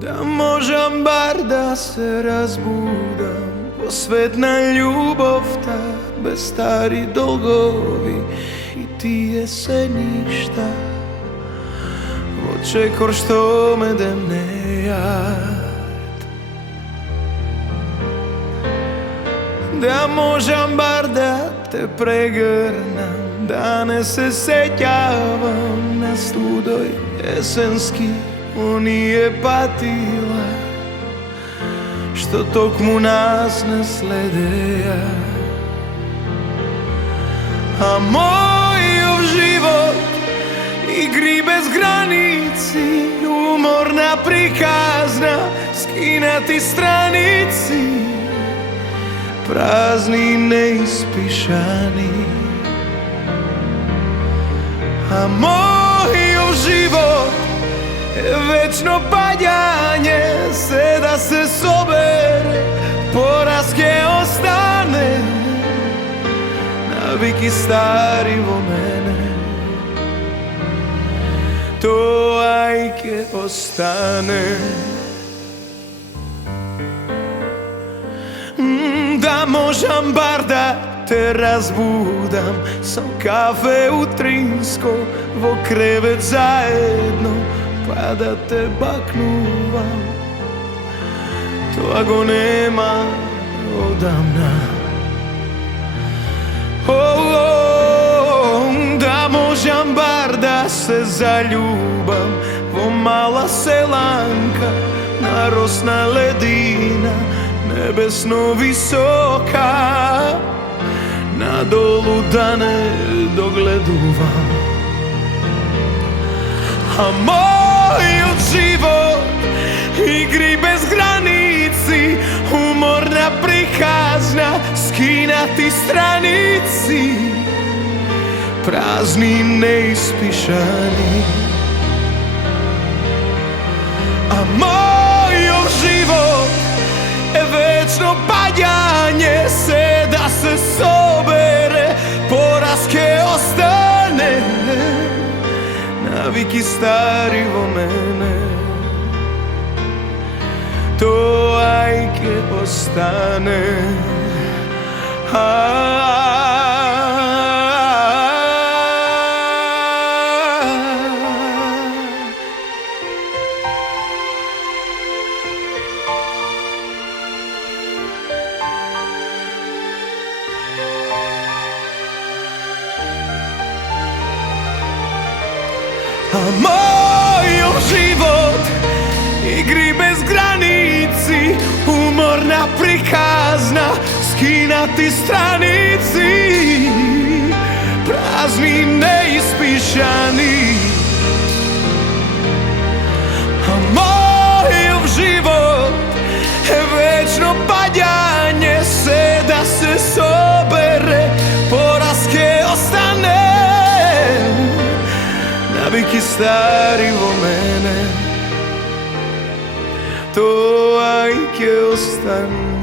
Da možem bar da se razbudam, posvetna ljubov ta, bez stari dolgovi i ti jeseništa, očekor što me demnejat. Da možem bar da te pregrnam, da ne se sećavam na studoj jesenski nije patila, što tok mu nas ne sledeja. A moj život igri bez granici, umorna prikazna, skinati stranici, prazni neispišani. A moj život večno padjanje, se da se sobere, poraske ostane, naviki stari vo mene, to ajke ostane. Da možem bar da te razbudam, sa kafe u Trinsko, vo krevet zajedno, pa da te baknuvam, to ako nema odavna. Da možem bar da se zaljubam, vo mala selanka, narosna ledina, nebesno visoka, na dolu da ne dogleduvam. A moj život igri bez granici, umorna prikazna, skinati stranici, prazni neispišani. A moj život večno padjanje, se da se sobere, poraske ostane, naviki stari vo mene, to ajke ostane. A moj život igri bez granici, umorna prikazna, skinati stranici, prazni neispišani. A moj život večno padjanje, se da se sobere, poraske ostane, naviki stari vo mene, to ajke ostane.